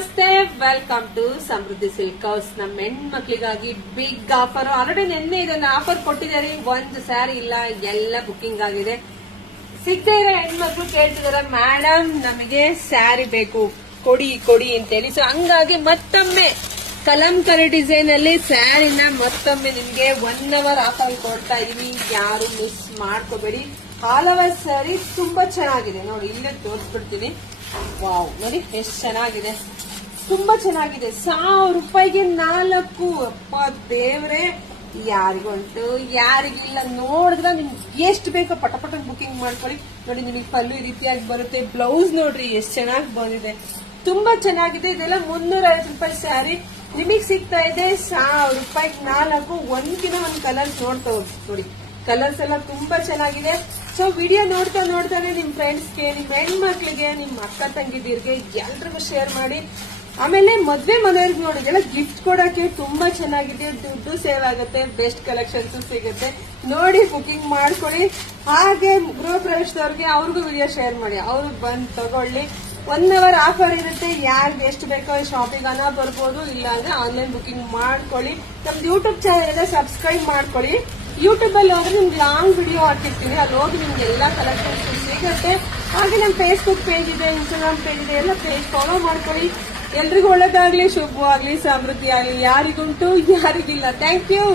ನಮಸ್ತೆ, welcome to Samriddhi silk house. ನಮ್ಮ ಹೆಣ್ಮಕ್ಳಿಗಾಗಿ ಬಿಗ್ ಆಫರ್. ಆಲ್ರೆಡಿ ನಿನ್ನೆ ಇದನ್ನ ಆಫರ್ ಕೊಟ್ಟಿದ್ದಾರೆ. ಒಂದು ಸ್ಯಾರಿ ಇಲ್ಲ, ಎಲ್ಲ ಬುಕಿಂಗ್ ಆಗಿದೆ. ಸಿಗದೆ ಇರೋ ಹೆಣ್ಮಕ್ಳು ಕೇಳ್ತಿದಾರೆ, ಮೇಡಮ್ ನಮಗೆ ಸ್ಯಾರಿ ಬೇಕು, ಕೊಡಿ ಕೊಡಿ ಅಂತೇಳಿ. ಸೊ ಹಂಗಾಗಿ ಮತ್ತೊಮ್ಮೆ ಕಲಂಕರಿ ಡಿಸೈನ್ ಅಲ್ಲಿ ಸ್ಯಾರಿನ ಮತ್ತೊಮ್ಮೆ ನಿಮ್ಗೆ 1 ಅವರ್ ಆಫರ್ ಕೊಡ್ತಾ ಇದೀವಿ. ಯಾರು ಮಿಸ್ ಮಾಡ್ಕೋಬೇಡಿ. ಆಲ್ ಓವರ್ ಸ್ಯಾರಿ ತುಂಬಾ ಚೆನ್ನಾಗಿದೆ ನೋಡಿ, ಇಲ್ಲೇ ತೋರಿಸ್ಬಿಡ್ತೀನಿ. ವಾವ್, ನೋಡಿ ಎಷ್ಟು ಚೆನ್ನಾಗಿದೆ, ತುಂಬಾ ಚೆನ್ನಾಗಿದೆ. 1000 ರೂಪಾಯಿಗೆ 4. ಅಪ್ಪ ದೇವ್ರೆ, ಯಾರಿಗುಂಟು ಯಾರಿಗಿಲ್ಲ. ನೋಡಿದ್ರೆ ನಿಮ್ಗೆ ಎಷ್ಟು ಬೇಕೋ ಪಟ ಬುಕಿಂಗ್ ಮಾಡ್ಕೊಳ್ಳಿ. ನೋಡಿ, ನಿಮಗೆ ಪಲ್ಲು ಈ ರೀತಿಯಾಗಿ ಬರುತ್ತೆ. ಬ್ಲೌಸ್ ನೋಡ್ರಿ ಎಷ್ಟು ಚೆನ್ನಾಗಿ ಬಂದಿದೆ, ತುಂಬಾ ಚೆನ್ನಾಗಿದೆ. ಇದೆಲ್ಲ 350 ರೂಪಾಯಿ ಸ್ಯಾರಿ ನಿಮಗ್ ಸಿಗ್ತಾ ಇದೆ 1000 ರೂಪಾಯಿಗೆ 4. ಒಂದ್ಕಿನ ಒಂದ್ ಕಲರ್ಸ್ ನೋಡ್ತಾ ಹೋಗಿ. ನೋಡಿ, ಕಲರ್ಸ್ ಎಲ್ಲ ತುಂಬಾ ಚೆನ್ನಾಗಿದೆ. ಸೊ ವಿಡಿಯೋ ನೋಡ್ತಾನೆ ನಿಮ್ ಫ್ರೆಂಡ್ಸ್ಗೆ, ನಿಮ್ ಹೆಣ್ಮಕ್ಳಿಗೆ, ನಿಮ್ ಅಕ್ಕ ತಂಗಿದಿರ್ಗೆ ಎಲ್ರಿಗೂ ಶೇರ್ ಮಾಡಿ. ಆಮೇಲೆ ಮದ್ವೆ ಮನೆಯವ್ರಿಗೆ ನೋಡಿ, ಎಲ್ಲ ಗಿಫ್ಟ್ ಕೊಡಕ್ಕೆ ತುಂಬಾ ಚೆನ್ನಾಗಿದೆ. ದುಡ್ಡು ಸೇವ್ ಆಗುತ್ತೆ, ಬೆಸ್ಟ್ ಕಲೆಕ್ಷನ್ಸ್ ಸಿಗುತ್ತೆ. ನೋಡಿ ಬುಕಿಂಗ್ ಮಾಡ್ಕೊಳ್ಳಿ. ಹಾಗೆ ಗೃಹ ಪ್ರವೇಶದವ್ರಿಗೆ ಅವ್ರಿಗೂ ವಿಡಿಯೋ ಶೇರ್ ಮಾಡಿ, ಅವ್ರು ಬಂದ್ ತಗೊಳ್ಳಿ. 1 ಅವರ್ ಆಫರ್ ಇರುತ್ತೆ. ಯಾರಿಗೆ ಎಷ್ಟು ಬೇಕೋ ಶಾಪಿಂಗ್ ಅನ್ನ ಬರ್ಬೋದು, ಇಲ್ಲ ಅಂದ್ರೆ ಆನ್ಲೈನ್ ಬುಕಿಂಗ್ ಮಾಡ್ಕೊಳ್ಳಿ. ನಮ್ದು ಯೂಟ್ಯೂಬ್ ಚಾನಲ್ ಇದೆ, ಸಬ್ಸ್ಕ್ರೈಬ್ ಮಾಡ್ಕೊಳ್ಳಿ. ಯೂಟ್ಯೂಬ್ ಅಲ್ಲಿ ಹೋದ್ರೆ ನಿಮ್ಗೆ ಲಾಂಗ್ ವಿಡಿಯೋ ಹಾಕಿರ್ತೀನಿ, ಅಲ್ಲಿ ಹೋಗಿ ನಿಮ್ಗೆ ಎಲ್ಲಾ ಕಲೆಕ್ಷನ್ಸ್ ಸಿಗುತ್ತೆ. ಹಾಗೆ ನಮ್ಮ ಫೇಸ್ಬುಕ್ ಪೇಜ್ ಇದೆ, ಇನ್ಸ್ಟಾಗ್ರಾಮ್ ಪೇಜ್ ಇದೆ, ಎಲ್ಲ ಪೇಜ್ ಫಾಲೋ ಮಾಡ್ಕೊಳ್ಳಿ. ಎಲ್ರಿಗೂ ಒಳ್ಳೇದಾಗ್ಲಿ, ಶುಭವಾಗ್ಲಿ, ಸಮೃದ್ಧಿ ಆಗ್ಲಿ. ಯಾರಿಗುಂಟು ಯಾರಿಗಿಲ್ಲ. Thank you.